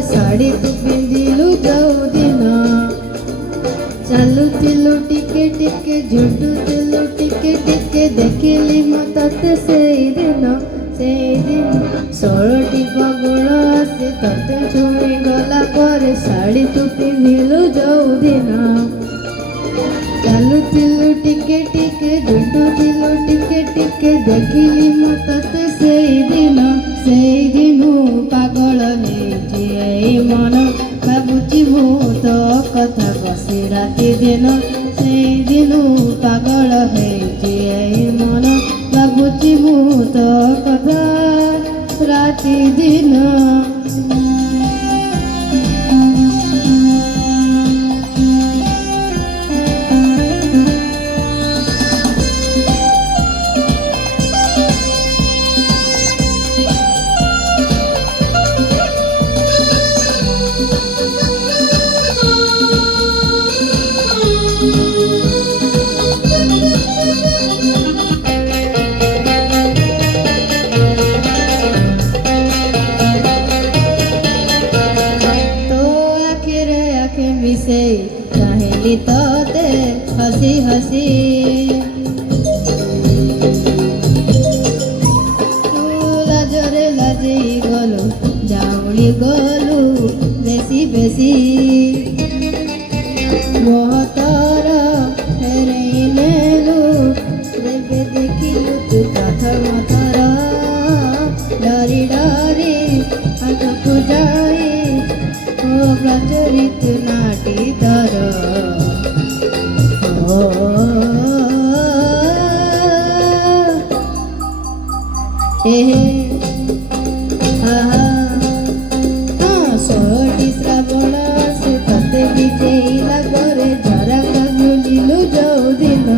ଶାଢ଼ୀ ତୁ ପିନ୍ଧିଲୁ ଯୋଉଦିନ ଚାଲୁଥିଲୁ ଟିକେ ଟିକେ ଝୁଟୁଥିଲୁ ଟିକେ ଟିକେ ଦେଖିଲି ମୁଁ ତତେ ସେଇଦିନ ଷୋଳଟି ଫଗୁଣ ଆସି ତତେ ଛୁଇଁ ଗଲା ପରେ ଶାଢ଼ୀ ତୁ ପିନ୍ଧିଲୁ ଯୋଉଦିନ ଚାଲୁଥିଲୁ ଟିକେ ଟିକେ ଝୁଟୁଥିଲୁ ଟିକେ ଟିକେ ଦେଖିଲି ମୁଁ ତତେ ସେଇଦିନ ପାଗଳ ହେଇଛି ଏଇ ମନ ଭାବୁଛି ମୁଁ ତୋ କଥା ବସି ରାତି ଦିନ ସେଇଦିନୁ ପାଗଳ ହେଇଛି ଏଇ ମନ ଭାବୁଛି ମୁଁ ତୋ କଥା ରାତି ଦିନ। चाहेली तोते हसी हसी तू लाजरे लाजी गलु जाऊली गलु बेसी बेसी मोहतर फेरे नेलु देवे देखिलु तू प्रथम थर डरी डरी आगकु जाई ओ प्रचलित नाटी दर ଷୋଳଟି ଶ୍ରାବଣ ସେ ତତେ ବିଜେଇଲା ପରେ ଝରକା ବୁଲିଲୁ ଯୋଉଦିନ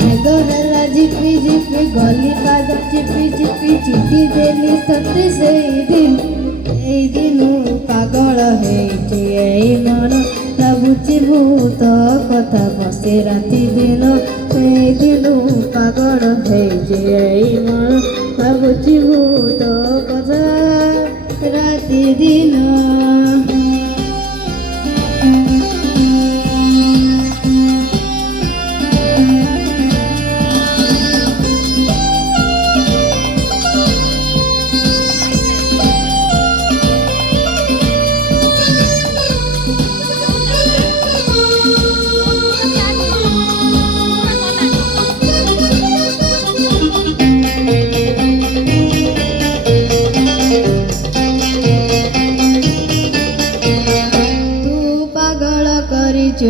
ମେଘ ହେଲା ଝିପି ଝିପି ଗଲି ପାଦ ଚିପି ଚିପି ଚିଠି ଦେଲି ତତେ ସେଇଦିନୁ ପାଗଳ ହେଇଛି ଏଇ ମନ ଭାବୁଛି ଭୂତ କଥା ବସେ ରାତି ଦିନ ସେଇଦିନୁ ପାଗଳ ହେଇଛି ଏଇ ମନ ଭାବୁଛି ଭୂତ କଥା ରାତି ଦିନ।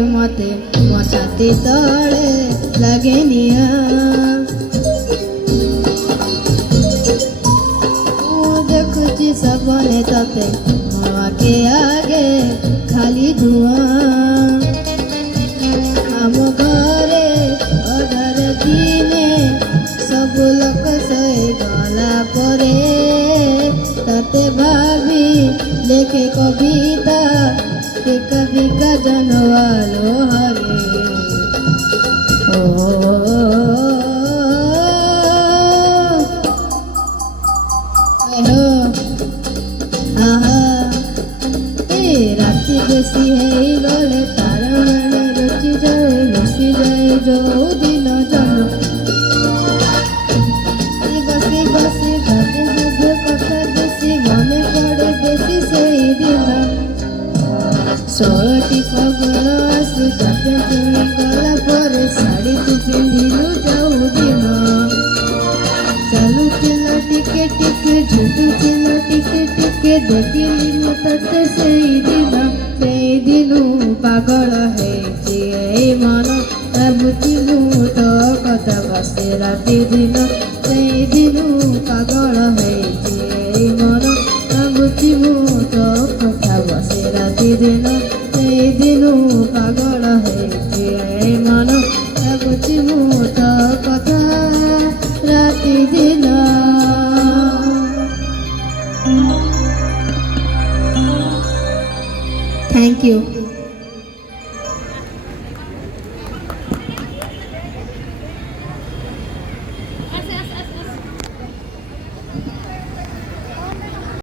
मते मो छाती तले लगे निया देखुची सबने तते मो आगे आगे खाली धुआं आम घरे अधार दिने सब लोक सही गला परे तते भाभी लेखे कविता कभी का जनवालो हरे राति बेसी है गले तार मैंने रुचि जाए लुसी जाए जो दिन जन बसी बसी भाभी भाभी कथा बेसी मने पड़े बेसी सही दिन षोळटी फगुण आसी तते छुई गला ପରେ ଶାଢ଼ୀ ତୁ ପିନ୍ଧିଲୁ ଯୋଉଦିନ ଚାଲୁଥିଲ ଟିକେ ଟିକେ ଝୁଟୁଥିଲ ଟିକେ ଟିକେ ଦେଖିଲି ମୁଁ ତତେ ସେଇଦିନୁ ପାଗଳ ହେଇଛି ଏଇ ମନ ଭାବୁଛି ମୁଁ ତୋ କଥା ବସେ ରାତି ଦିନ ସେଇଦିନୁ ପାଗଳ ହେଇଛି ଏଇ ମନ ଭାବୁଛି ମୁଁ ତୋ କଥା ବସେ ରାତି ଦିନ ସେଇଦିନୁ ପାଗଳ ହେଇଛି ଏଇ ମନ ଭାବୁଛି ମୁଁ ତୋ କଥା ରାତି ଦିନ। Thank you.